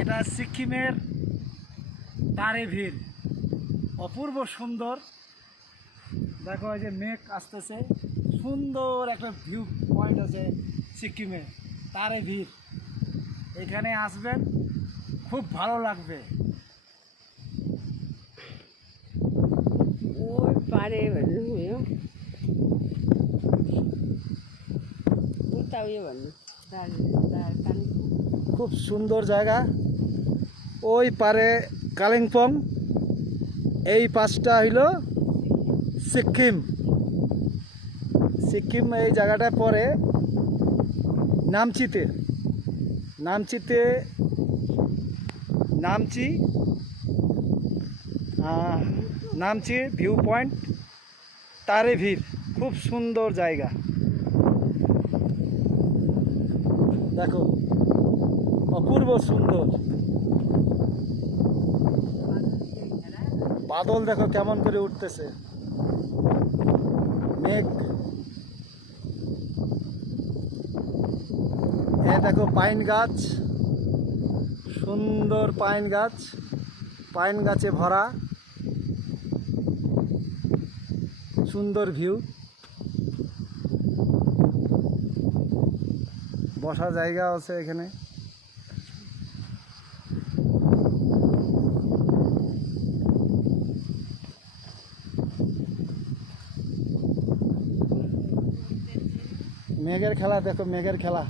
এটা সিকিমের তারেভির, অপূর্ব সুন্দর। দেখো এই যে মেঘ আসতেছে, সুন্দর একটা ভিউ পয়েন্ট আছে সিকিমে তারেভির। এখানে আসবেন, খুব ভালো লাগবে। ওই পারে খুব সুন্দর জায়গা। ওই পারে কালিম্পং, এই পাশটা হইল সিকিম। সিকিম এই জায়গাটা পরে নামচিতে, নামচিতে নামচি নামচি ভিউ পয়েন্ট তারেভির, খুব সুন্দর জায়গা। দেখো অপূর্ব সুন্দর। বাদল দেখো কেমন করে উঠতেছে, মেঘ। এ দেখো পাইন গাছ, সুন্দর পাইন গাছ, পাইন গাছে ভরা, সুন্দর ভিউ। বসার জায়গা আছে এখানে। মেঘের খেলা দেখো, মেঘের খেলা।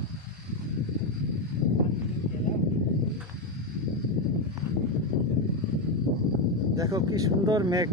দেখো কি সুন্দর মেঘ।